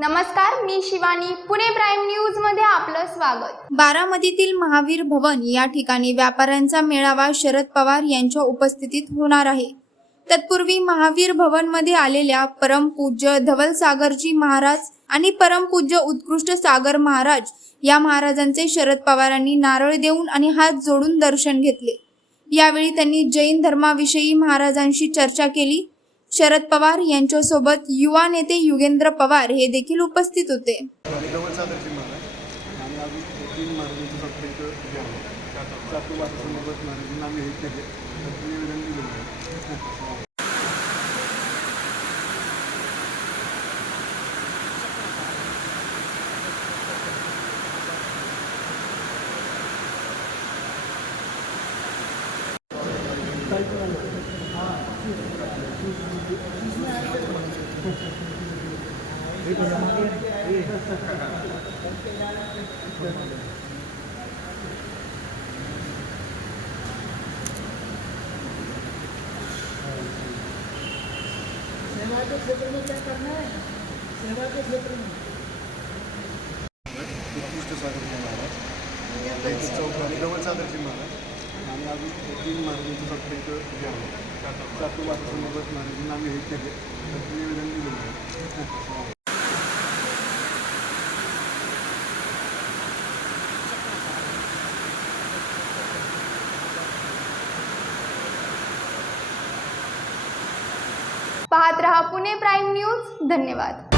नमस्कार, मी Shivani. Pune prime news मध्ये आपलं स्वागत. बारामतीतील महावीर भवन या ठिकाणी व्यापाऱ्यांचा मेळावा शरद पवार यांच्या उपस्थितीत होणार आहे. तत्पूर्वी महावीर भवन मध्ये आलेल्या परमपूज्य धवल सागरजी महाराज आणि परमपूज्य उत्कृष्ट सागर महाराज या महाराजांचे शरद पवारांनी नारळ देऊन आणि हात जोडून दर्शन घेतले. यावेळी त्यांनी जैन धर्माविषयी महाराजांशी चर्चा केली. शरद पवार यांच्यासोबत युवा नेते युगेंद्र पवार हे देखील उपस्थित होते. सेवा के क्षेत्र में क्या करना है? सेवा के क्षेत्र में उत्कृष्ट सागर महाराज त्यांची चौक धवल सागरजी महाराज आणि अजून 3 महाराजांचं फक्त इथं हे आहे चातुर्मास्य महाराजांना आम्ही हे केले निवेदन दिलेलं आहे. पाहत रहा पुणे प्राईम न्यूज. धन्यवाद.